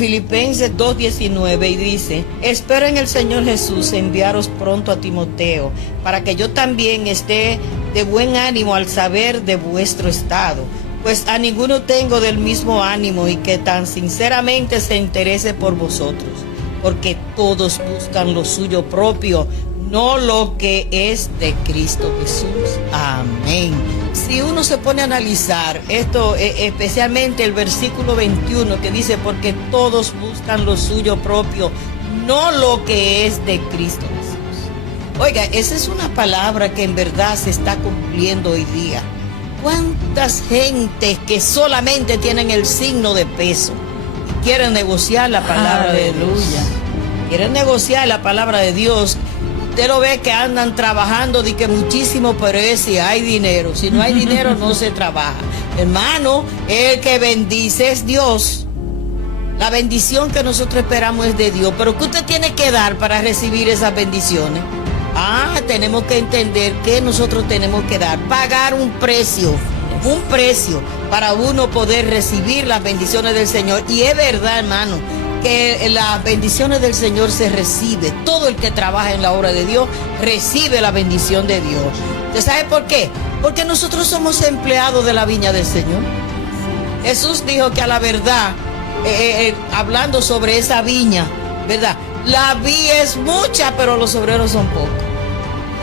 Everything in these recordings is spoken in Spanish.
Filipenses 2:19 y dice: espero en el Señor Jesús enviaros pronto a Timoteo, para que yo también esté de buen ánimo al saber de vuestro estado, pues a ninguno tengo del mismo ánimo, y que tan sinceramente se interese por vosotros, porque todos buscan lo suyo propio, no lo que es de Cristo Jesús. Amén. Si uno se pone a analizar esto, especialmente el versículo 21 que dice: porque todos buscan lo suyo propio, no lo que es de Cristo Jesús. Oiga, esa es una palabra que en verdad se está cumpliendo hoy día. ¿Cuántas gentes que solamente tienen el signo de peso y quieren negociar la palabra de Dios? Quieren negociar la palabra de Dios. Usted lo ve que andan trabajando de que muchísimo, pero es si hay dinero. Si no hay dinero, no se trabaja. Hermano, el que bendice es Dios. La bendición que nosotros esperamos es de Dios. Pero ¿qué usted tiene que dar para recibir esas bendiciones? Tenemos que entender que nosotros tenemos que dar, pagar un precio para uno poder recibir las bendiciones del Señor. Y es verdad, hermano, que las bendiciones del Señor se recibe. Todo el que trabaja en la obra de Dios recibe la bendición de Dios. ¿Usted sabe por qué? Porque nosotros somos empleados de la viña del Señor. Jesús dijo que a la verdad, hablando sobre esa viña, ¿verdad? La viña es mucha, pero los obreros son pocos.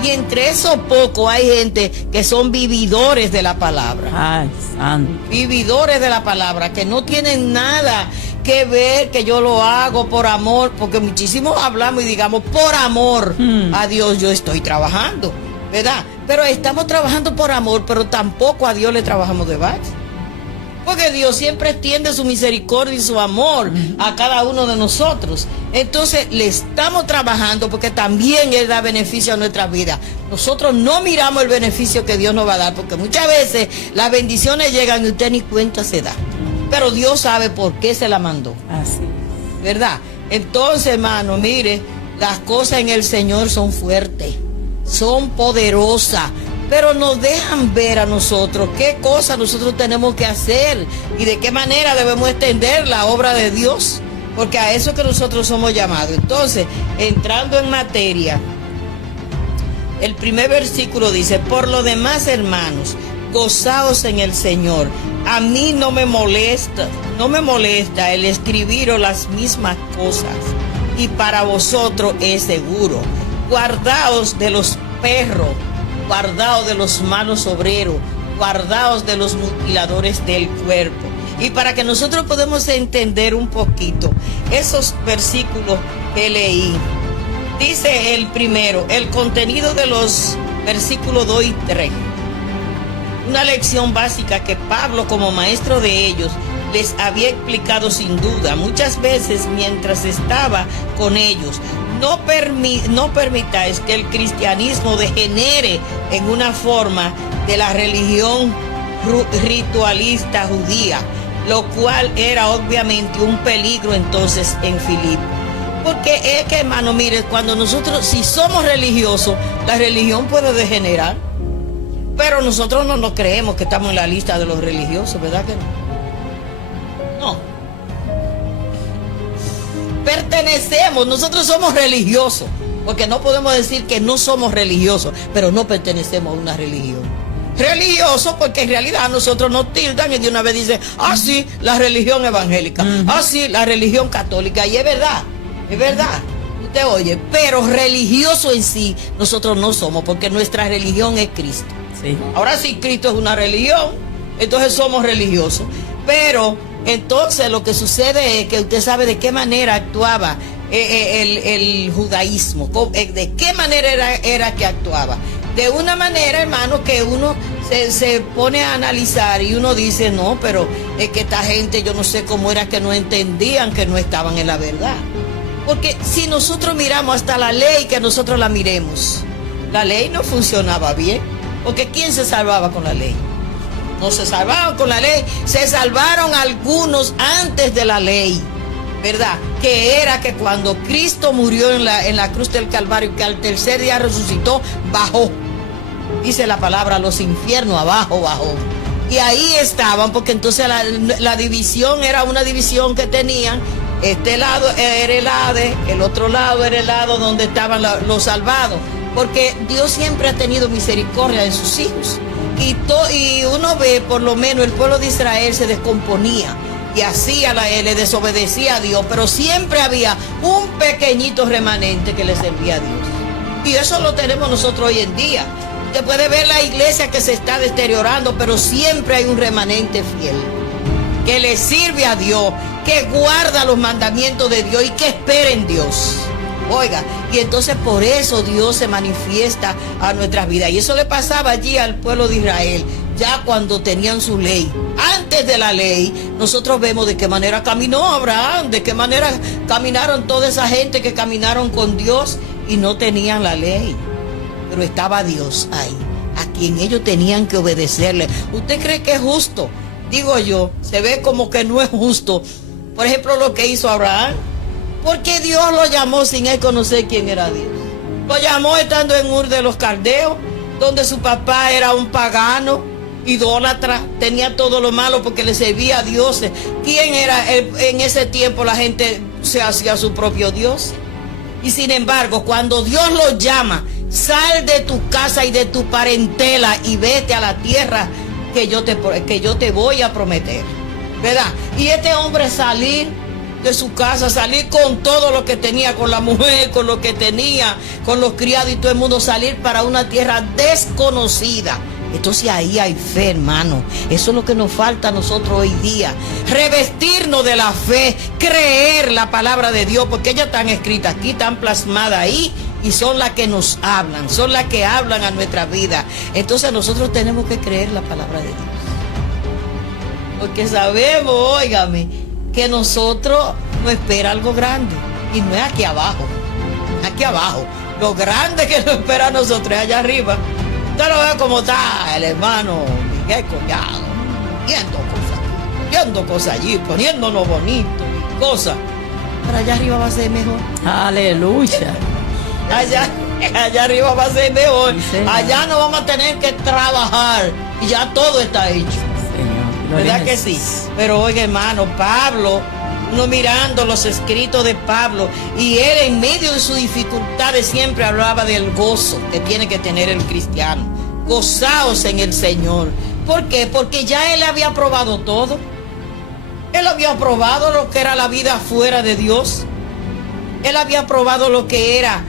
Y entre esos pocos hay gente que son vividores de la palabra. Ay, santo. Vividores de la palabra, que no tienen nada que ver, que yo lo hago por amor, porque muchísimos hablamos y digamos, por amor a Dios yo estoy trabajando, ¿verdad? Pero estamos trabajando por amor, pero tampoco a Dios le trabajamos de base. Porque Dios siempre extiende su misericordia y su amor a cada uno de nosotros. Entonces le estamos trabajando porque también Él da beneficio a nuestra vida. Nosotros no miramos el beneficio que Dios nos va a dar, porque muchas veces las bendiciones llegan y usted ni cuenta se da. Pero Dios sabe por qué se la mandó. Así, ¿verdad? Entonces, hermano, mire, las cosas en el Señor son fuertes, son poderosas, pero nos dejan ver a nosotros qué cosas nosotros tenemos que hacer y de qué manera debemos extender la obra de Dios, porque a eso que nosotros somos llamados. Entonces, entrando en materia, el primer versículo dice: por lo demás, hermanos, gozaos en el Señor. A mí no me molesta el escribiros las mismas cosas, y para vosotros es seguro. Guardaos de los perros, guardaos de los malos obreros, guardaos de los mutiladores del cuerpo. Y para que nosotros podamos entender un poquito esos versículos que leí, dice el primero, el contenido de los versículos 2 y 3. Una lección básica que Pablo, como maestro de ellos, les había explicado sin duda muchas veces mientras estaba con ellos. No permitáis que el cristianismo degenere en una forma de la religión ritualista judía, lo cual era obviamente un peligro entonces en Filipo. Porque es que, hermano, mire, cuando nosotros, si somos religiosos, la religión puede degenerar. Pero nosotros no nos creemos que estamos en la lista de los religiosos, ¿verdad que no? No. Pertenecemos, nosotros somos religiosos, porque no podemos decir que no somos religiosos, pero no pertenecemos a una religión. Religiosos porque en realidad nosotros nos tildan y de una vez dicen: sí, la religión evangélica, sí, la religión católica, y es verdad, usted oye, pero religioso en sí nosotros no somos, porque nuestra religión es Cristo. sí. Ahora sí, Cristo es una religión, entonces somos religiosos. Pero entonces lo que sucede es que usted sabe de qué manera actuaba el judaísmo, de qué manera era que actuaba. De una manera, hermano, que uno se pone a analizar y uno dice: no, pero es que esta gente, yo no sé cómo era que no entendían que no estaban en la verdad. Porque si nosotros miramos hasta la ley, que nosotros la miremos, la ley no funcionaba bien. Porque ¿quién se salvaba con la ley? No se salvaban con la ley, se salvaron algunos antes de la ley, ¿verdad? Que era que cuando Cristo murió en la cruz del Calvario, que al tercer día resucitó, bajó. Dice la palabra, los infiernos abajo bajó. Y ahí estaban, porque entonces la división era una división que tenían Este lado era el Hades, el otro lado era el lado donde estaban los salvados. Porque Dios siempre ha tenido misericordia de sus hijos. Y uno ve, por lo menos, el pueblo de Israel se descomponía y le desobedecía a Dios, pero siempre había un pequeñito remanente que le servía a Dios. Y eso lo tenemos nosotros hoy en día. Usted puede ver la iglesia que se está deteriorando, pero siempre hay un remanente fiel que le sirve a Dios, que guarda los mandamientos de Dios y que espera en Dios. Oiga, y entonces por eso Dios se manifiesta a nuestras vidas. Y eso le pasaba allí al pueblo de Israel, ya cuando tenían su ley. Antes de la ley, nosotros vemos de qué manera caminó Abraham, de qué manera caminaron toda esa gente que caminaron con Dios y no tenían la ley. Pero estaba Dios ahí, a quien ellos tenían que obedecerle. ¿Usted cree que es justo? Digo yo, se ve como que no es justo. Por ejemplo, lo que hizo Abraham. Porque Dios lo llamó sin él conocer quién era Dios. Lo llamó estando en Ur de los Caldeos, donde su papá era un pagano, idólatra, tenía todo lo malo porque le servía a dioses. ¿Quién era? En ese tiempo la gente se hacía su propio Dios. Y sin embargo, cuando Dios lo llama, sal de tu casa y de tu parentela y vete a la tierra que yo te voy a prometer. ¿Verdad? Y este hombre salir de su casa, salir con todo lo que tenía, con la mujer, con lo que tenía, con los criados y todo el mundo, salir para una tierra desconocida. Entonces ahí hay fe, hermano. Eso es lo que nos falta a nosotros hoy día. Revestirnos de la fe, creer la palabra de Dios, porque ellas están escritas aquí, están plasmadas ahí y son las que nos hablan, son las que hablan a nuestra vida. Entonces nosotros tenemos que creer la palabra de Dios. Porque sabemos, óigame, que nosotros nos espera algo grande. Y no es aquí abajo. Aquí abajo. Lo grande que nos espera a nosotros es allá arriba. Usted lo ve como está el hermano Miguel Collado. Viendo cosas allí, poniéndonos bonitos, cosas. Pero allá arriba va a ser mejor. Aleluya. Allá arriba va a ser mejor. Sí, allá no vamos a tener que trabajar. Y ya todo está hecho. ¿Verdad que sí? Pero oiga, hermano, Pablo, uno mirando los escritos de Pablo, y él en medio de sus dificultades siempre hablaba del gozo que tiene que tener el cristiano. Gozaos en el Señor. ¿Por qué? Porque ya él había probado todo. Él había probado lo que era la vida fuera de Dios. Él había probado lo que era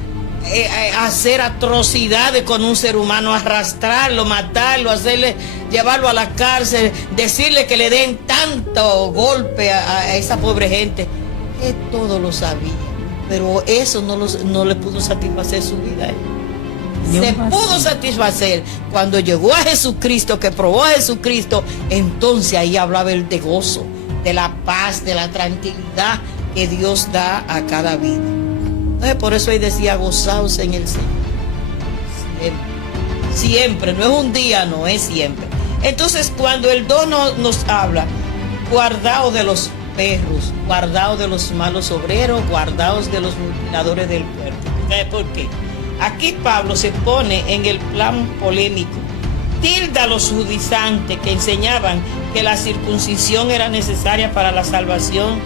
hacer atrocidades con un ser humano, arrastrarlo, matarlo, llevarlo a la cárcel, decirle que le den tanto golpe a esa pobre gente. Él todo lo sabía, pero eso no le pudo satisfacer su vida. Se pudo satisfacer cuando llegó a Jesucristo, que probó a Jesucristo. Entonces ahí hablaba él de gozo, de la paz, de la tranquilidad que Dios da a cada vida. Entonces por eso ahí decía, gozaos en el Señor. Siempre, no es un día, no, es siempre. Entonces cuando el don nos habla, guardaos de los perros, guardaos de los malos obreros, guardaos de los mutiladores del cuerpo. ¿Sabes por qué? Aquí Pablo se pone en el plan polémico. Tilda a los judaizantes que enseñaban que la circuncisión era necesaria para la salvación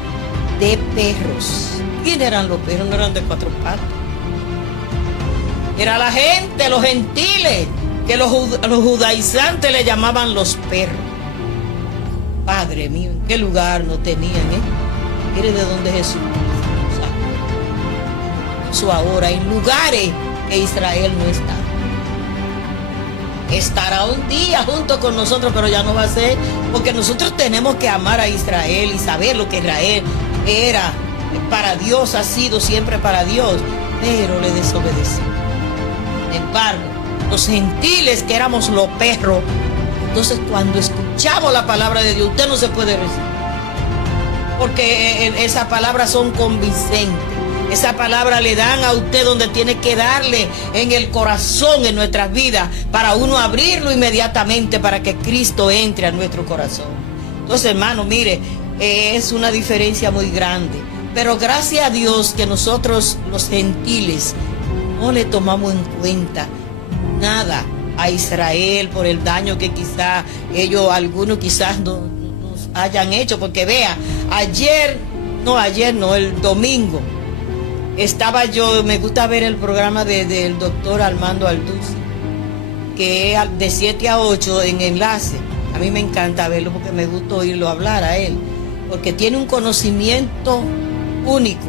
de perros. ¿Quién eran los perros? No eran de cuatro patas. Era la gente, los gentiles, que los judaizantes le llamaban los perros. Padre mío, ¿en qué lugar no tenían? Mire de dónde Jesús. Eso ahora en lugares que Israel no está. Estará un día junto con nosotros, pero ya no va a ser, porque nosotros tenemos que amar a Israel y saber lo que Israel era para Dios, ha sido siempre para Dios, pero le desobedeció. Sin embargo, los gentiles que éramos los perros, entonces cuando escuchamos la palabra de Dios, usted no se puede resistir, porque esas palabras son convincentes. Esa palabra le dan a usted donde tiene que darle en el corazón, en nuestras vidas, para uno abrirlo inmediatamente para que Cristo entre a nuestro corazón. Entonces, hermano, mire, es una diferencia muy grande. Pero gracias a Dios que nosotros, los gentiles, no le tomamos en cuenta nada a Israel por el daño que quizás algunos quizás nos hayan hecho. Porque vea, ayer no, ayer no, el domingo, estaba yo, me gusta ver el programa del doctor Armando Alduzzi, que es de 7 a 8 en Enlace. A mí me encanta verlo porque me gusta oírlo hablar a él, porque tiene un conocimiento único.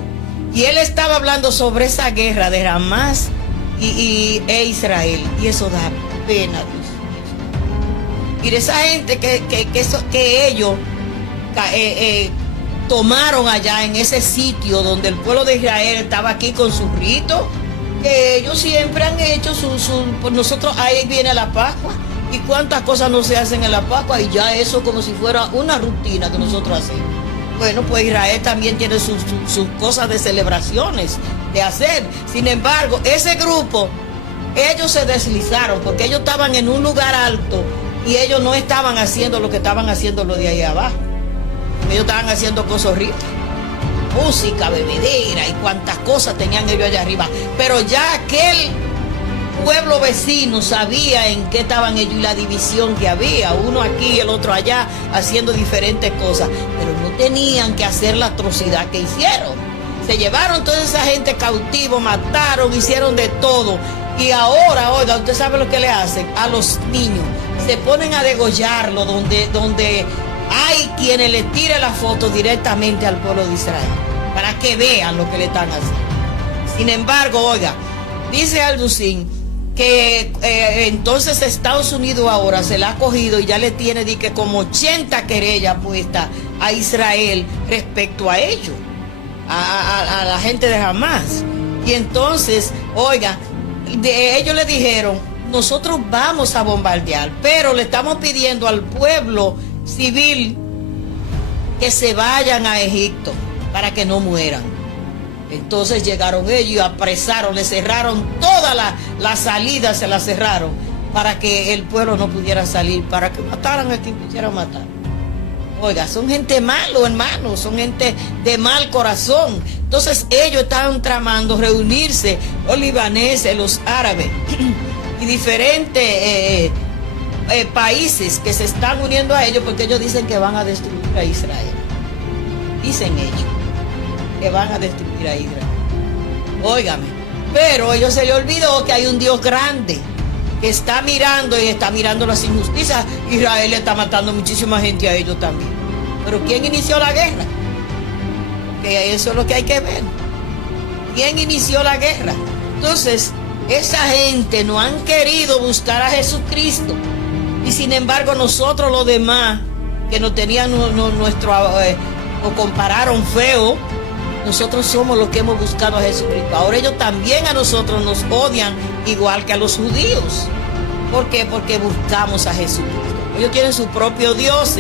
Y él estaba hablando sobre esa guerra de Hamas e Israel, y eso da pena, Dios mío. Y de esa gente que ellos tomaron allá en ese sitio donde el pueblo de Israel estaba aquí con sus ritos, que ellos siempre han hecho pues nosotros, ahí viene la Pascua, y cuántas cosas no se hacen en la Pascua, y ya eso como si fuera una rutina que nosotros hacemos. Bueno, pues Israel también tiene sus cosas de celebraciones de hacer. Sin embargo, ese grupo, ellos se deslizaron porque ellos estaban en un lugar alto y ellos no estaban haciendo lo que estaban haciendo los de ahí abajo. Ellos estaban haciendo cosas horribles, música, bebedera y cuantas cosas tenían ellos allá arriba. Pero ya aquel pueblo vecino sabía en qué estaban ellos y la división que había, uno aquí y el otro allá, haciendo diferentes cosas, pero no tenían que hacer la atrocidad que hicieron. Se llevaron toda esa gente cautivo, mataron, hicieron de todo. Y ahora, oiga, usted sabe lo que le hacen a los niños, se ponen a degollarlo donde hay quienes le tiren la foto directamente al pueblo de Israel, para que vean lo que le están haciendo. Sin embargo, oiga, dice Alduzzi que entonces Estados Unidos ahora se la ha cogido y ya le tiene como 80 querellas puestas a Israel respecto a ello, a la gente de Hamas. Y entonces, oiga, ellos le dijeron, nosotros vamos a bombardear, pero le estamos pidiendo al pueblo civil que se vayan a Egipto para que no mueran. Entonces llegaron ellos y apresaron, le cerraron toda la salida, se la cerraron para que el pueblo no pudiera salir, para que mataran a quien quisieran matar. Oiga, son gente malo, hermanos, son gente de mal corazón. Entonces ellos estaban tramando reunirse, los libaneses, los árabes y diferentes países que se están uniendo a ellos porque ellos dicen que van a destruir a Israel. Dicen ellos que van a destruir a Israel. Óigame, pero a ellos se les olvidó que hay un Dios grande que está mirando y está mirando las injusticias. Israel le está matando muchísima gente a ellos también. Pero ¿quién inició la guerra? Que eso es lo que hay que ver. ¿Quién inició la guerra? Entonces, esa gente no han querido buscar a Jesucristo. Y sin embargo, nosotros los demás, que nos tenían o compararon feo, nosotros somos los que hemos buscado a Jesucristo. Ahora ellos también a nosotros nos odian igual que a los judíos. ¿Por qué? Porque buscamos a Jesucristo. Ellos tienen su propio Dios.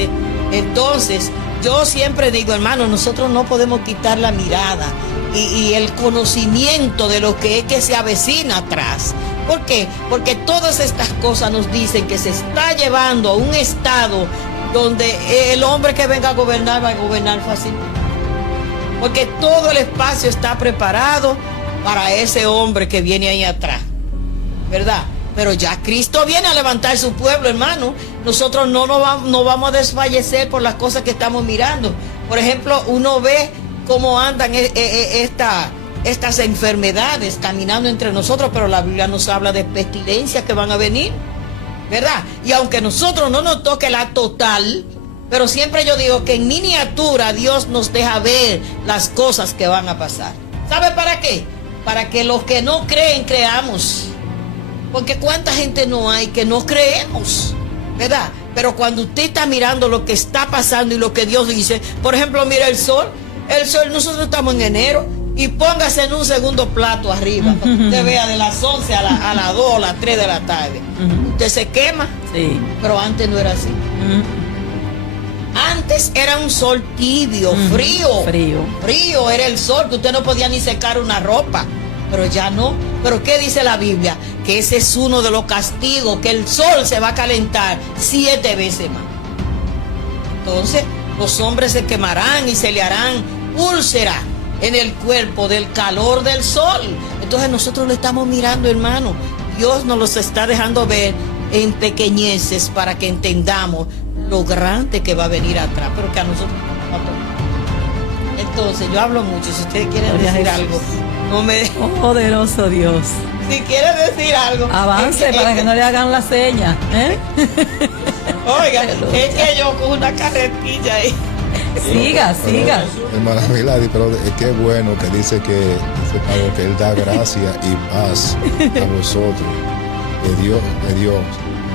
Entonces, yo siempre digo, hermano, nosotros no podemos quitar la mirada y el conocimiento de lo que es que se avecina atrás. ¿Por qué? Porque todas estas cosas nos dicen que se está llevando a un estado donde el hombre que venga a gobernar va a gobernar fácilmente. Porque todo el espacio está preparado para ese hombre que viene ahí atrás, ¿verdad? Pero ya Cristo viene a levantar su pueblo, hermano. Nosotros no vamos a desfallecer por las cosas que estamos mirando. Por ejemplo, uno ve cómo andan estas enfermedades caminando entre nosotros, pero la Biblia nos habla de pestilencias que van a venir, ¿verdad? Y aunque nosotros no nos toque la total, pero siempre yo digo que en miniatura Dios nos deja ver las cosas que van a pasar. ¿Sabe para qué? Para que los que no creen, creamos. Porque cuánta gente no hay que no creemos, ¿verdad? Pero cuando usted está mirando lo que está pasando y lo que Dios dice, por ejemplo, mira el sol, nosotros estamos en enero, y póngase en un segundo plato arriba, para que usted vea de las 11 a las 2, a las 3 de la tarde. Usted se quema, sí. Pero antes no era así. Antes era un sol tibio, frío era el sol, que usted no podía ni secar una ropa, pero ya no. Pero ¿qué dice la Biblia? Que ese es uno de los castigos, que el sol se va a calentar 7 veces más. Entonces los hombres se quemarán y se le harán úlceras en el cuerpo del calor del sol. Entonces nosotros lo estamos mirando, hermano. Dios nos los está dejando ver en pequeñeces para que entendamos lo grande que va a venir atrás, pero que a nosotros no va a tocar. Entonces, yo hablo mucho. Si ustedes quieren Gloria a decir Jesús. algo, no me... Oh, poderoso Dios. Si quieren decir algo... Avance para que no le hagan la seña. Oiga, es que yo con una carretilla ahí... Siga. Hermana Milady, pero es que es bueno que dice que Él da gracia y paz a vosotros, de Dios.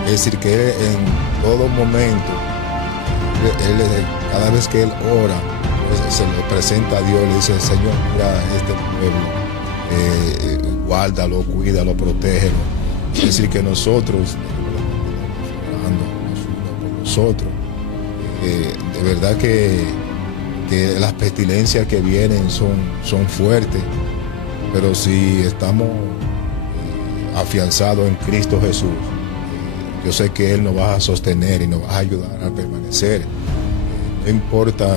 Es decir, que Él en todo momento, cada vez que Él ora, se le presenta a Dios, le dice: Señor, mira este pueblo, guárdalo, cuídalo, protégelo. Es decir, que nosotros, orando nosotros, de verdad que las pestilencias que vienen son fuertes, pero si estamos afianzados en Cristo Jesús, yo sé que Él nos va a sostener y nos va a ayudar a permanecer. No importa,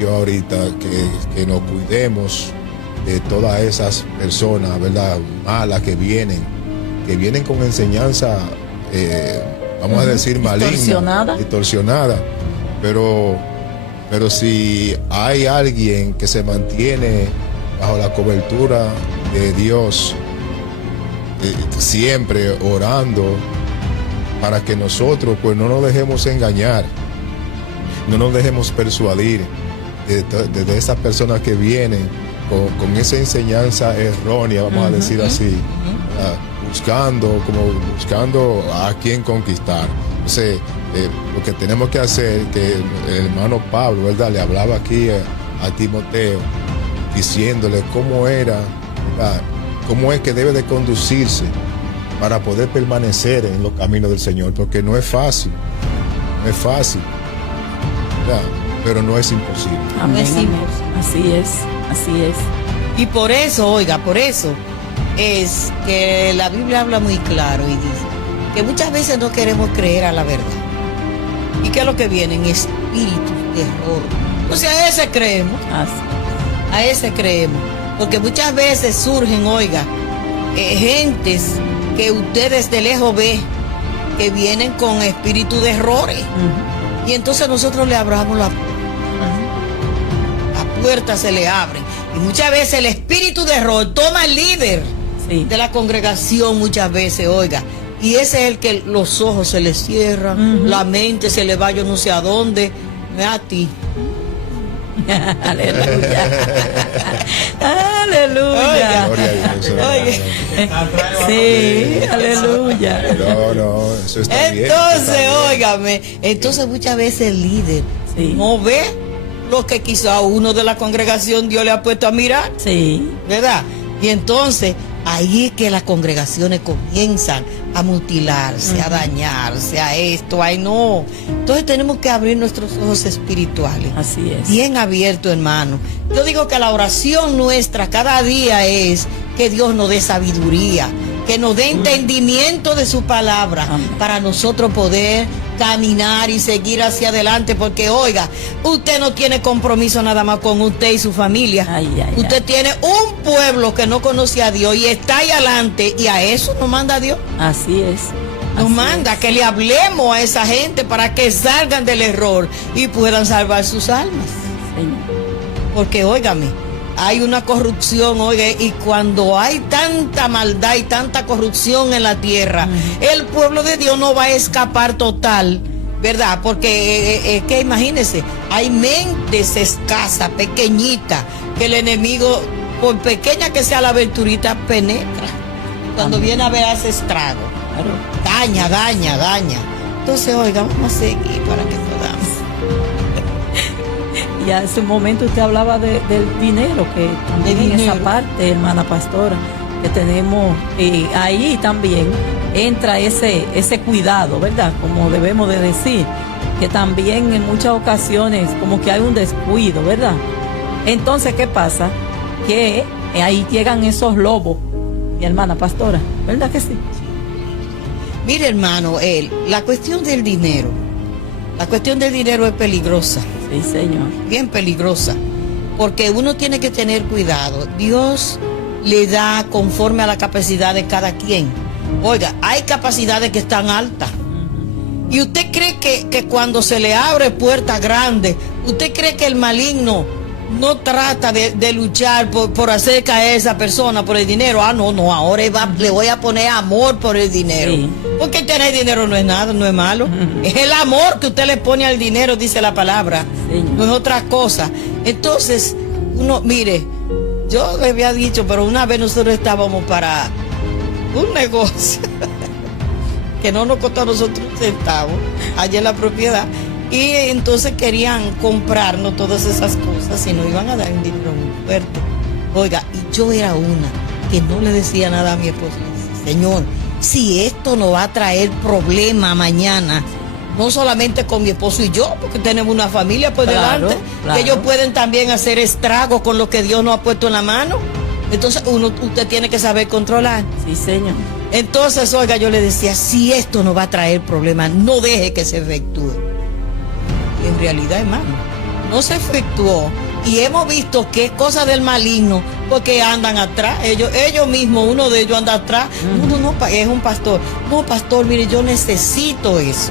yo ahorita, que nos cuidemos de todas esas personas, ¿verdad?, malas que vienen con enseñanza, vamos a decir, maligna, distorsionada, pero si hay alguien que se mantiene bajo la cobertura de Dios, siempre orando, para que nosotros pues no nos dejemos engañar, no nos dejemos persuadir de esas personas que vienen con esa enseñanza errónea, vamos a decir así, buscando a quien conquistar. Entonces, lo que tenemos que hacer, que el hermano Pablo, ¿verdad?, le hablaba aquí a Timoteo, diciéndole cómo era, ¿verdad?, cómo es que debe de conducirse para poder permanecer en los caminos del Señor, porque no es fácil, ¿verdad?, pero no es imposible. Amén, amén. Así es. Y por eso, oiga, por eso es que la Biblia habla muy claro y dice que muchas veces no queremos creer a la verdad. ¿Y qué es lo que vienen? Espíritus de error. Entonces a ese creemos. A ese creemos. Porque muchas veces surgen, oiga, gentes que ustedes de lejos ven que vienen con espíritu de errores. Y entonces nosotros le abrimos la puerta. La puerta se le abre. Y muchas veces el espíritu de error toma el líder de la congregación, muchas veces, oiga. Y ese es el que los ojos se le cierran, la mente se le va yo no sé a dónde, no es a ti. Aleluya. Aleluya. Sí, aleluya. No, eso está bien. Entonces, óigame, entonces muchas veces el líder no ve lo que quizá uno de la congregación Dios le ha puesto a mirar. Sí. ¿Verdad? Y entonces ahí es que las congregaciones comienzan a mutilarse, a dañarse, a esto, ay no. Entonces tenemos que abrir nuestros ojos espirituales. Así es. Bien abierto, hermano. Yo digo que la oración nuestra cada día es que Dios nos dé sabiduría, que nos dé entendimiento de su palabra, para nosotros poder caminar y seguir hacia adelante, porque oiga, usted no tiene compromiso nada más con usted y su familia. Usted tiene un pueblo que no conoce a Dios y está ahí adelante, y a eso nos manda Dios. Así es. Nos manda que le hablemos a esa gente para que salgan del error y puedan salvar sus almas. Porque óigame, hay una corrupción, oiga, y cuando hay tanta maldad y tanta corrupción en la tierra, el pueblo de Dios no va a escapar total, ¿verdad? Porque que imagínense, hay mentes escasas, pequeñitas, que el enemigo, por pequeña que sea la aventurita, penetra. Cuando viene a ver, hace estrago. Daña. Entonces, oiga, vamos a seguir para que podamos. Y hace un momento usted hablaba del dinero, que también en esa parte, hermana pastora, que tenemos ahí también entra ese cuidado, ¿verdad? Como debemos de decir, que también en muchas ocasiones como que hay un descuido, ¿verdad? Entonces, ¿qué pasa? Que ahí llegan esos lobos, mi hermana pastora, ¿verdad que sí? Mire, hermano, la cuestión del dinero es peligrosa. Sí, Señor. Bien peligrosa, porque uno tiene que tener cuidado. Dios le da conforme a la capacidad de cada quien. Oiga, hay capacidades que están altas ¿Y usted cree que cuando se le abre puerta grande, usted cree que el maligno no trata de luchar por hacer caer a esa persona por el dinero? No, ahora le voy a poner amor por el dinero. Sí. Porque tener dinero no es nada, no es malo. Es el amor que usted le pone al dinero, dice la palabra. Sí. No es otra cosa. Entonces, mire, yo le había dicho, pero una vez nosotros estábamos para un negocio que no nos costó a nosotros un centavo, allá en la propiedad. Y entonces querían comprarnos todas esas cosas y nos iban a dar un dinero muy fuerte. Oiga, y yo era una que no le decía nada a mi esposo. Señor, si esto nos va a traer problema mañana, no solamente con mi esposo y yo, porque tenemos una familia por delante, que ellos pueden también hacer estragos con lo que Dios nos ha puesto en la mano. Entonces usted tiene que saber controlar. Sí, señor. Entonces, oiga, yo le decía, si esto nos va a traer problemas, no deje que se efectúe. Y en realidad, hermano, no se efectuó. Y hemos visto que es cosa del maligno, porque andan atrás. Ellos mismos, uno de ellos anda atrás. No, es un pastor. No, pastor, mire, yo necesito eso.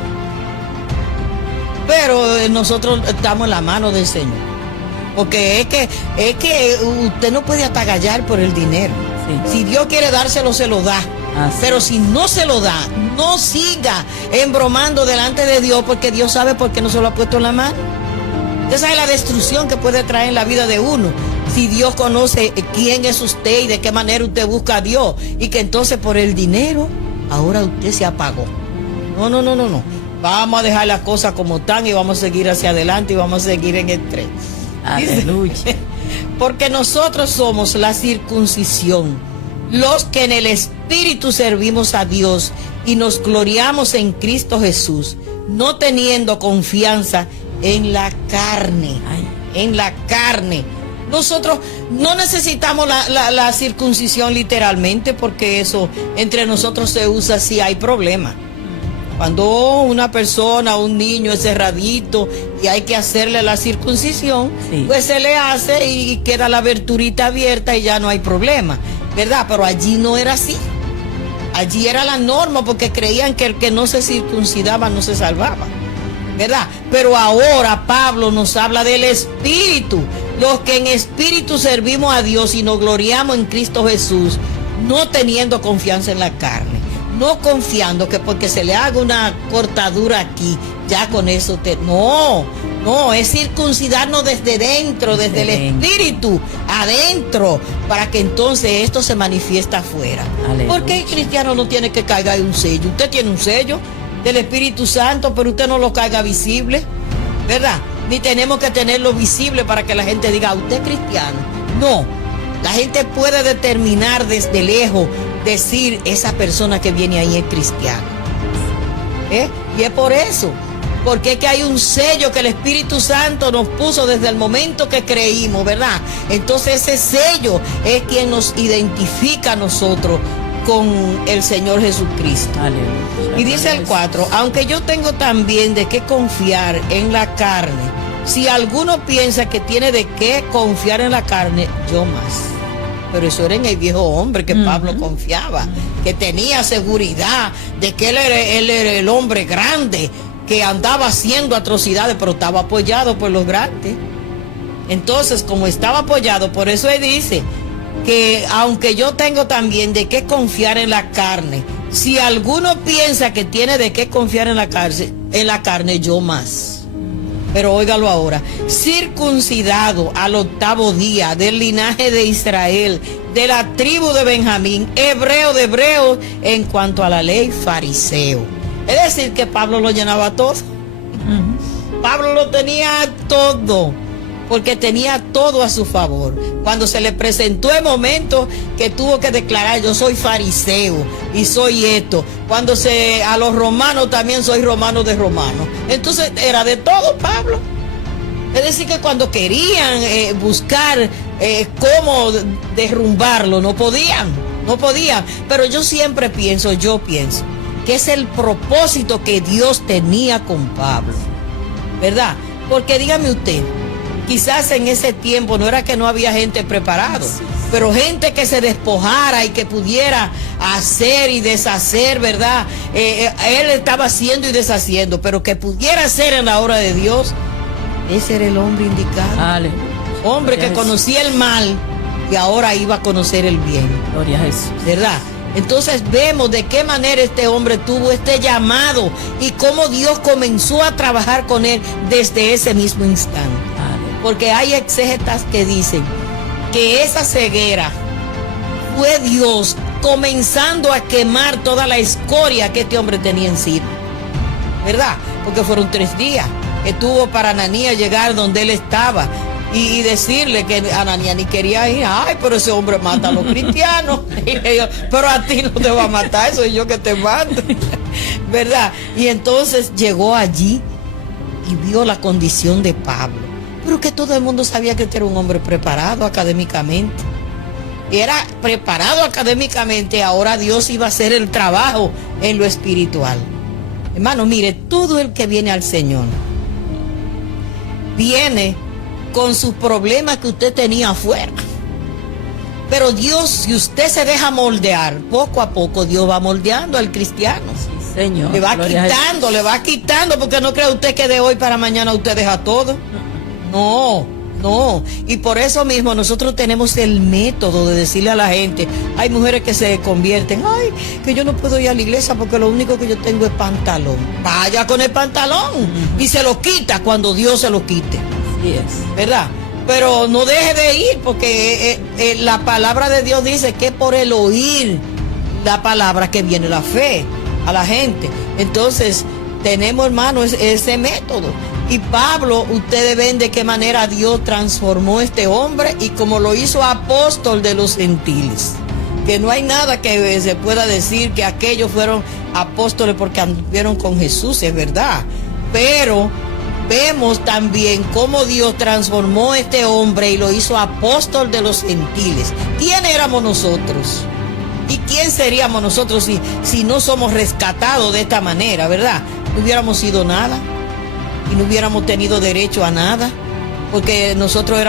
Pero nosotros estamos en la mano del Señor. Porque es que usted no puede atagallar por el dinero. Sí. Si Dios quiere dárselo, se lo da. Pero si no se lo da, no siga embromando delante de Dios, porque Dios sabe por qué no se lo ha puesto en la mano. Usted sabe la destrucción que puede traer en la vida de uno. Si Dios conoce quién es usted y de qué manera usted busca a Dios, y que entonces por el dinero, ahora usted se apagó. No. Vamos a dejar las cosas como están y vamos a seguir hacia adelante y vamos a seguir en el tren. Aleluya. Porque nosotros somos la circuncisión, los que en el Espíritu servimos a Dios y nos gloriamos en Cristo Jesús, no teniendo confianza en la carne. En la carne. Nosotros no necesitamos la circuncisión literalmente, porque eso entre nosotros se usa si hay problema. Cuando una persona, un niño es cerradito y hay que hacerle la circuncisión, sí, pues se le hace y queda la aberturita abierta y ya no hay problema, ¿verdad? Pero allí no era así. Allí era la norma, porque creían que el que no se circuncidaba no se salvaba, ¿verdad? Pero ahora Pablo nos habla del Espíritu, los que en espíritu servimos a Dios y nos gloriamos en Cristo Jesús, no teniendo confianza en la carne. No confiando que porque se le haga una cortadura aquí, ya con eso No, es circuncidarnos desde dentro, desde el espíritu, adentro, para que entonces esto se manifieste afuera. Aleluya. ¿Por qué el cristiano no tiene que cargar un sello? Usted tiene un sello del Espíritu Santo, pero usted no lo carga visible, ¿verdad? Ni tenemos que tenerlo visible para que la gente diga, usted es cristiano. No, la gente puede determinar desde lejos, decir, esa persona que viene ahí es cristiana. Y es por eso, porque es que hay un sello que el Espíritu Santo nos puso desde el momento que creímos, ¿verdad? Entonces ese sello es quien nos identifica a nosotros con el Señor Jesucristo. Aleluya. Y dice el 4, aunque yo tengo también de qué confiar en la carne, si alguno piensa que tiene de qué confiar en la carne, yo más. Pero eso era en el viejo hombre que Pablo confiaba, que tenía seguridad de que él era el hombre grande, que andaba haciendo atrocidades, pero estaba apoyado por los grandes. Entonces, como estaba apoyado, por eso él dice que aunque yo tengo también de qué confiar en la carne, si alguno piensa que tiene de qué confiar en la carne, yo más. Pero óigalo ahora, circuncidado al 8º día, del linaje de Israel, de la tribu de Benjamín, hebreo de hebreos, en cuanto a la ley, fariseo. Es decir, que Pablo lo llenaba todo. Pablo lo tenía todo, porque tenía todo a su favor. Cuando se le presentó el momento que tuvo que declarar, yo soy fariseo y soy esto. Cuando a los romanos también soy romano de romanos. Entonces era de todo Pablo. Es decir, que cuando querían buscar cómo derrumbarlo, no podían. Pero yo pienso que es el propósito que Dios tenía con Pablo, ¿verdad? Porque dígame usted, quizás en ese tiempo no era que no había gente preparada, pero gente que se despojara y que pudiera hacer y deshacer, ¿verdad? Él estaba haciendo y deshaciendo, pero que pudiera ser en la obra de Dios, ese era el hombre indicado. Aleluya. Hombre que conocía el mal y ahora iba a conocer el bien. Gloria a Jesús. ¿Verdad? Entonces vemos de qué manera este hombre tuvo este llamado y cómo Dios comenzó a trabajar con él desde ese mismo instante. Aleluya. Porque hay exégetas que dicen que esa ceguera fue Dios comenzando a quemar toda la escoria que este hombre tenía encima. ¿Verdad? Porque fueron 3 días que tuvo para Ananías llegar donde él estaba y decirle que Ananías ni quería ir. Ay, pero ese hombre mata a los cristianos. Y le digo, pero a ti no te va a matar, soy yo que te mando. ¿Verdad? Y entonces llegó allí y vio la condición de Pablo. Pero que todo el mundo sabía que este era un hombre preparado académicamente. Era preparado académicamente, ahora Dios iba a hacer el trabajo en lo espiritual. Hermano, mire, todo el que viene al Señor viene con sus problemas que usted tenía afuera. Pero Dios, si usted se deja moldear, poco a poco Dios va moldeando al cristiano. Sí, Señor. Le va quitando, porque no cree usted que de hoy para mañana usted deja todo. No. Y por eso mismo nosotros tenemos el método de decirle a la gente, hay mujeres que se convierten, ay, que yo no puedo ir a la iglesia porque lo único que yo tengo es pantalón. Vaya con el pantalón y se lo quita cuando Dios se lo quite. Así es. ¿Verdad? Pero no deje de ir porque la palabra de Dios dice que por el oír la palabra que viene la fe a la gente. Entonces tenemos, hermano, ese método. Y Pablo, ustedes ven de qué manera Dios transformó a este hombre y como lo hizo apóstol de los gentiles. Que no hay nada que se pueda decir que aquellos fueron apóstoles porque anduvieron con Jesús, es verdad. Pero vemos también cómo Dios transformó a este hombre y lo hizo apóstol de los gentiles. ¿Quién éramos nosotros? ¿Y quién seríamos nosotros si no somos rescatados de esta manera, verdad? No hubiéramos sido nada. Y no hubiéramos tenido derecho a nada, porque nosotros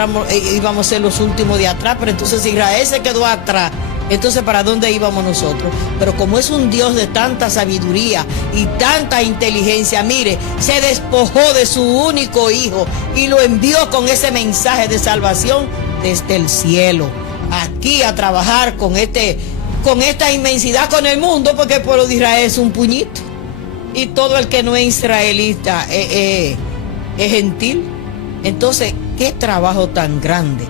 íbamos a ser los últimos de atrás, pero entonces Israel se quedó atrás, entonces ¿para dónde íbamos nosotros? Pero como es un Dios de tanta sabiduría y tanta inteligencia, mire, se despojó de su único hijo y lo envió con ese mensaje de salvación desde el cielo, aquí a trabajar con esta inmensidad con el mundo, porque el pueblo de Israel es un puñito. Y todo el que no es israelita es gentil. Entonces, qué trabajo tan grande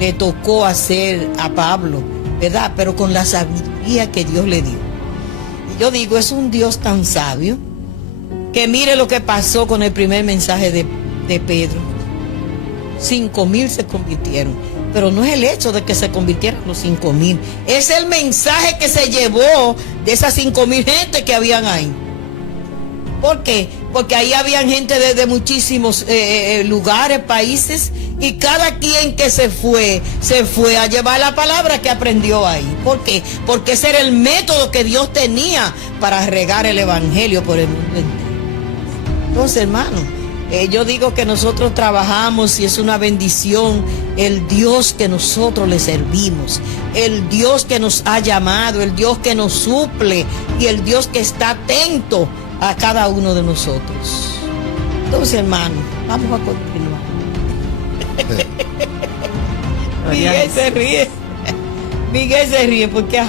le tocó hacer a Pablo, ¿verdad? Pero con la sabiduría que Dios le dio. Y yo digo, es un Dios tan sabio que mire lo que pasó con el primer mensaje de Pedro. 5,000 se convirtieron. Pero no es el hecho de que se convirtieran los 5,000. Es el mensaje que se llevó de esas 5,000 gente que habían ahí. ¿Por qué? Porque ahí habían gente de muchísimos lugares, países, y cada quien que se fue a llevar la palabra que aprendió ahí. ¿Por qué? Porque ese era el método que Dios tenía para regar el evangelio por el mundo entero. Entonces, hermano, yo digo que nosotros trabajamos y es una bendición el Dios que nosotros le servimos, el Dios que nos ha llamado, el Dios que nos suple y el Dios que está atento a cada uno de nosotros. Entonces, hermano, vamos a continuar. Miguel se ríe porque,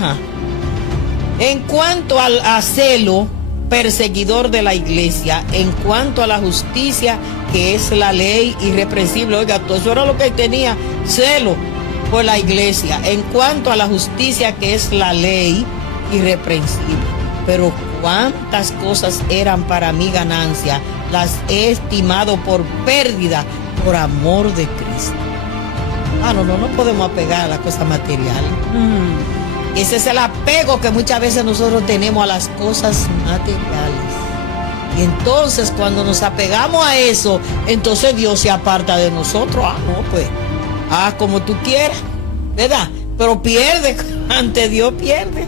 en cuanto al celo perseguidor de la iglesia, en cuanto a la justicia que es la ley irreprensible, oiga, todo eso era lo que él tenía, celo por la iglesia, en cuanto a la justicia que es la ley irreprensible. Pero cuántas cosas eran para mi ganancia, las he estimado por pérdida por amor de Cristo. No podemos apegar a las cosas materiales. Ese es el apego que muchas veces nosotros tenemos a las cosas materiales. Y entonces cuando nos apegamos a eso, entonces Dios se aparta de nosotros. Como tú quieras, ¿verdad? Pero pierde, ante Dios pierde.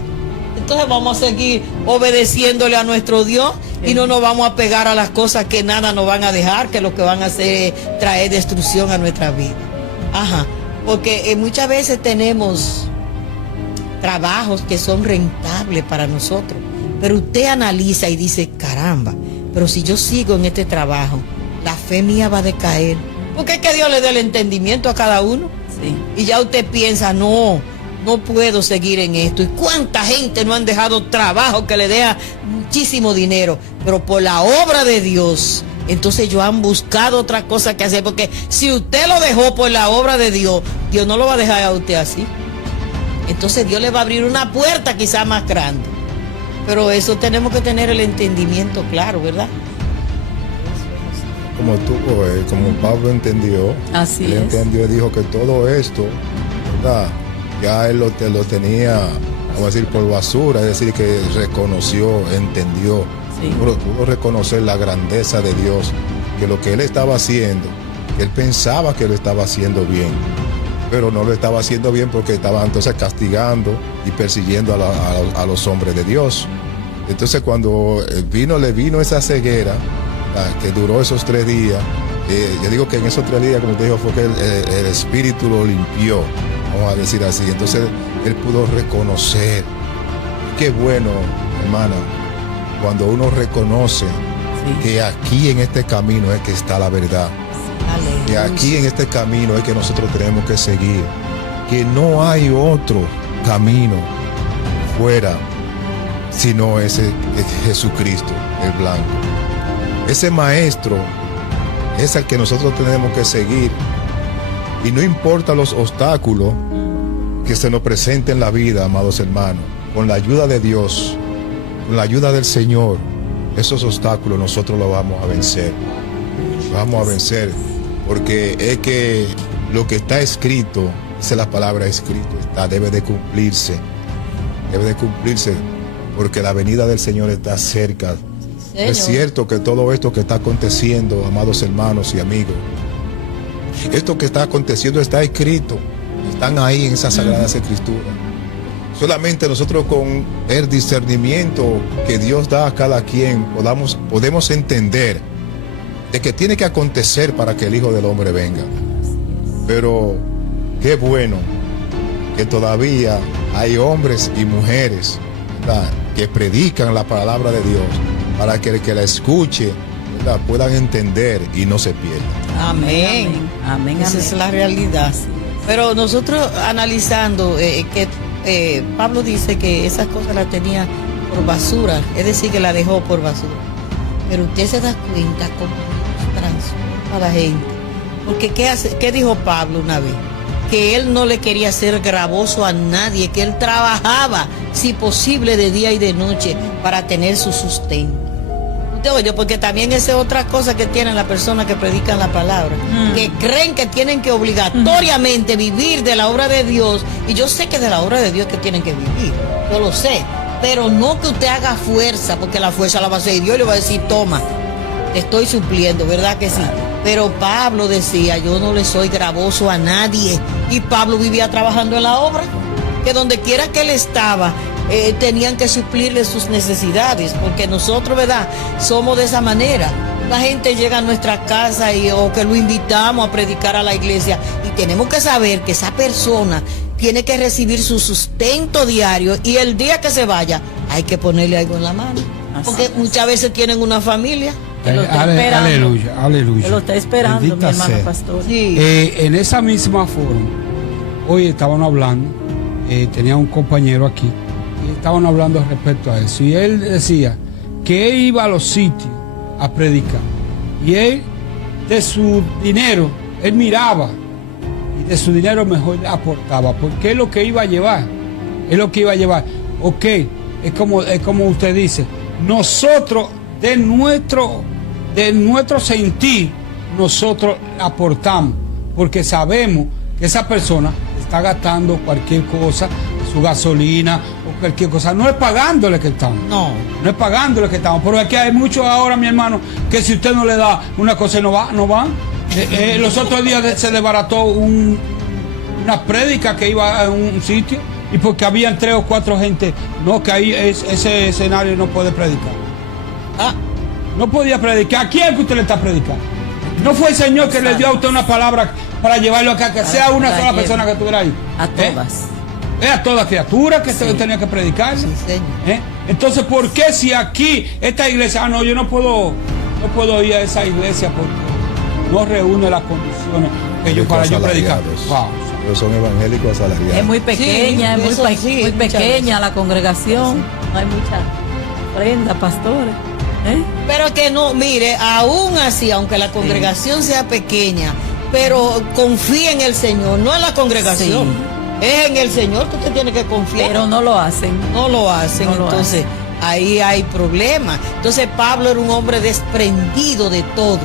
Entonces vamos a seguir obedeciéndole a nuestro Dios y no nos vamos a pegar a las cosas que nada nos van a dejar, que lo que van a hacer es traer destrucción a nuestra vida. Porque muchas veces trabajos que son rentables para nosotros. Pero usted analiza y dice, caramba, pero si yo sigo en este trabajo, la fe mía va a decaer. Porque es que Dios le dé el entendimiento a cada uno. Sí. Y ya usted piensa, no puedo seguir en esto. ¿Y cuánta gente no han dejado trabajo que le deja muchísimo dinero? Pero por la obra de Dios, entonces ellos han buscado otra cosa que hacer. Porque si usted lo dejó por la obra de Dios, Dios no lo va a dejar a usted así. Entonces Dios le va a abrir una puerta quizá más grande. Pero eso tenemos que tener el entendimiento claro, ¿verdad? Como Pablo entendió, Así él es. entendió y dijo que todo esto, ¿verdad? Ya él lo tenía, vamos a decir, por basura, es decir, que reconoció, entendió, Sí. pudo reconocer la grandeza de Dios, que lo que él estaba haciendo, que él pensaba que lo estaba haciendo bien, pero no lo estaba haciendo bien porque estaba entonces castigando y persiguiendo a los hombres de Dios. Entonces cuando le vino esa ceguera, que duró esos 3 días, yo digo que en esos 3 días, como te digo, fue que el Espíritu lo limpió, vamos a decir así. Entonces él pudo reconocer. Qué bueno, hermana, cuando uno reconoce que aquí en este camino es que está la verdad. Que aquí en este camino es que nosotros tenemos que seguir. Que no hay otro camino fuera sino ese Jesucristo, el blanco. Ese maestro es el que nosotros tenemos que seguir. Y no importa los obstáculos que se nos presenten en la vida, amados hermanos, con la ayuda de Dios, con la ayuda del Señor, esos obstáculos nosotros los vamos a vencer. Vamos a vencer, porque es que lo que está escrito, dice la palabra escrito, debe de cumplirse. Debe de cumplirse, porque la venida del Señor está cerca. Es cierto que todo esto que está aconteciendo, amados hermanos y amigos, esto que está aconteciendo está escrito, están ahí en esas sagradas escrituras. Solamente nosotros con el discernimiento que Dios da a cada quien podemos entender de que tiene que acontecer para que el Hijo del Hombre venga. Pero qué bueno que todavía hay hombres y mujeres, ¿verdad?, que predican la palabra de Dios, para que el que la escuche, ¿verdad?, puedan entender y no se pierdan. Amén. Amén. Esa es la realidad. Pero nosotros analizando que Pablo dice que esas cosas las tenía por basura, es decir, que la dejó por basura. Pero usted se da cuenta cómo transforma a la gente. Porque ¿qué dijo Pablo una vez? Que él no le quería ser gravoso a nadie, que él trabajaba, si posible, de día y de noche para tener su sustento. Usted oye, porque también esa es otra cosa que tienen las personas que predican la palabra, que creen que tienen que obligatoriamente vivir de la obra de Dios, y yo sé que de la obra de Dios que tienen que vivir, yo lo sé, pero no que usted haga fuerza, porque la fuerza la va a hacer Dios y le va a decir, toma, te estoy supliendo, ¿verdad que sí? Pero Pablo decía, yo no le soy gravoso a nadie. Y Pablo vivía trabajando en la obra, que donde quiera que él estaba, tenían que suplirle sus necesidades, porque nosotros, ¿verdad?, somos de esa manera. La gente llega a nuestra casa o que lo invitamos a predicar a la iglesia, y tenemos que saber que esa persona tiene que recibir su sustento diario, y el día que se vaya hay que ponerle algo en la mano, porque muchas veces tienen una familia. Aleluya, aleluya. Que lo está esperando, Bendita mi hermano sea. pastor. Sí. En esa misma forma, hoy estaban hablando, tenía un compañero aquí, y estaban hablando respecto a eso. Y él decía que él iba a los sitios a predicar. Y él, de su dinero, él miraba, y de su dinero mejor aportaba, porque es lo que iba a llevar. Es lo que iba a llevar. Ok, es como usted dice, nosotros de nuestro sentir, nosotros aportamos, porque sabemos que esa persona está gastando cualquier cosa, su gasolina o cualquier cosa, no es pagándole que estamos. No es pagándole que estamos, pero aquí hay muchos ahora, mi hermano, que si usted no le da una cosa no van. Los otros días se desbarató una prédica que iba a un sitio, y porque habían 3 o 4 gente, no, que ahí ese escenario no puede predicar. No podía predicar. ¿A quién que usted le está predicando? No fue el Señor que le dio a usted una palabra para llevarlo acá, que sea una sola persona que estuviera ahí. A todas. Es a toda criatura que Sí. tenía que predicar. Sí, señor. Entonces, ¿por qué si aquí, esta iglesia, no, yo no puedo ir a esa iglesia porque no reúne las condiciones que yo para yo predicar? Asalariados. Wow. Ellos son evangélicos asalariados. Es muy pequeña, Sí, es eso sí, muy muchas pequeña la congregación. No hay mucha ofrenda, pastores. Pero que no, mire, aún así, aunque la congregación sea pequeña, pero confía en el Señor, no en la congregación. Es en el Señor que usted tiene que confiar. Pero no lo hacen. No lo hacen, No lo entonces ahí hay problema. Entonces Pablo era un hombre desprendido de todo,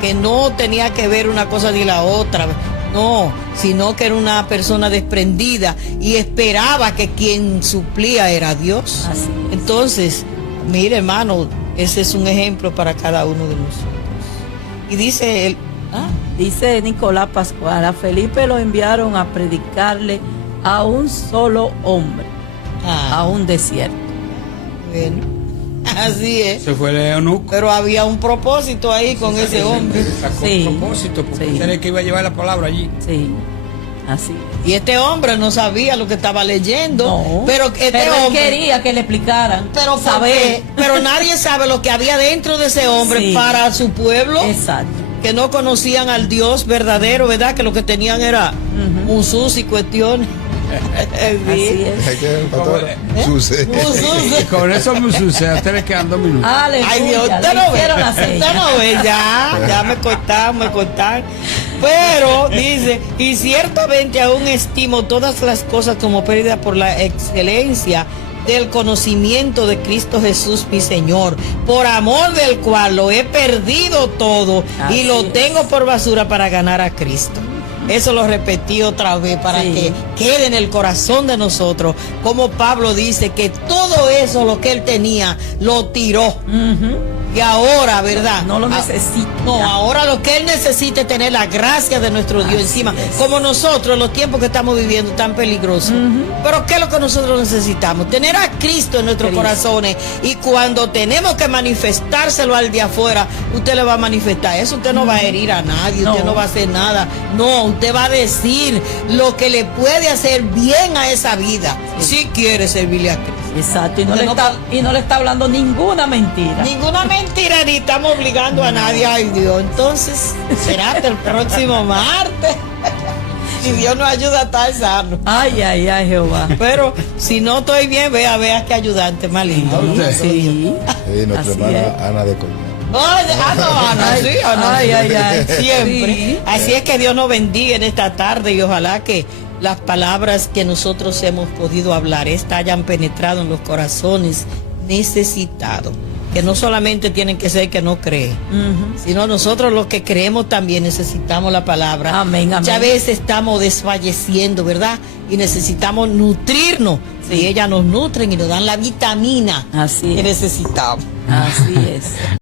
que no tenía que ver una cosa ni la otra, no, sino que era una persona desprendida y esperaba que quien suplía era Dios. Así es. Entonces, mire hermano, ese es un ejemplo para cada uno de nosotros. Y dice él, Dice Nicolás Pascual, a Felipe lo enviaron a predicarle a un solo hombre, a un desierto. bueno, así es. Se fue el eunuco. Pero había un propósito ahí con ese hombre. Sacó Sí. un propósito, porque Sí. era el que iba a llevar la palabra allí. Sí, así es. Y este hombre no sabía lo que estaba leyendo, No, pero este él hombre, quería que le explicaran. pero ¿por saber. qué? Pero nadie sabe lo que había dentro de ese hombre Sí. para su pueblo, Exacto. que no conocían al Dios verdadero, ¿verdad? Que lo que tenían era usus y cuestiones. Así es. Hay que, pastor, sucede. Usus. Y con eso me sucede, a ustedes quedan 2 minutos. Aleluya, Ay Dios, le usted no ve, hicieron la usted seña. no ve, ya me cortaron. Pero dice, y ciertamente aún estimo todas las cosas como pérdida por la excelencia del conocimiento de Cristo Jesús mi Señor, por amor del cual lo he perdido todo y Así lo es. tengo por basura para ganar a Cristo. Eso lo repetí otra vez para Sí. que quede en el corazón de nosotros, como Pablo dice que todo eso lo que él tenía lo tiró. Ujú. Y ahora, ¿verdad? No lo Ah, necesita. No, ahora lo que él necesita es tener la gracia de nuestro Dios Así encima. es. Como nosotros, los tiempos que estamos viviendo tan peligrosos. Pero ¿qué es lo que nosotros necesitamos? Tener a Cristo en nuestros Cristo. corazones. Y cuando tenemos que manifestárselo al de afuera, usted le va a manifestar eso. Usted no va a herir a nadie, usted No. no va a hacer nada. No, usted va a decir lo que le puede hacer bien a esa vida. Si quiere servirle a Cristo. Exacto. Y no, Porque le está hablando ninguna mentira. Ninguna mentira, ni estamos obligando a nadie. Ay Dios, entonces será hasta el próximo martes. Si Dios nos ayuda a estar sano. Ay, ay, ay, Jehová. Pero si no estoy bien, vea qué ayudante más lindo. Sí. Nuestra Así hermana es. Ana de Colón. Oye, no, Ana, sí, Ana, Ay, sí. ay, ay. Siempre. Sí. Así es que Dios nos bendiga en esta tarde y ojalá que las palabras que nosotros hemos podido hablar, hayan penetrado en los corazones necesitados. Que no solamente tienen que ser que no creen, sino nosotros los que creemos también necesitamos la palabra. Amén, amén. Muchas veces estamos desfalleciendo, ¿verdad? Y necesitamos nutrirnos. Sí. Y ellas nos nutren y nos dan la vitamina Así que es. necesitamos. Así es.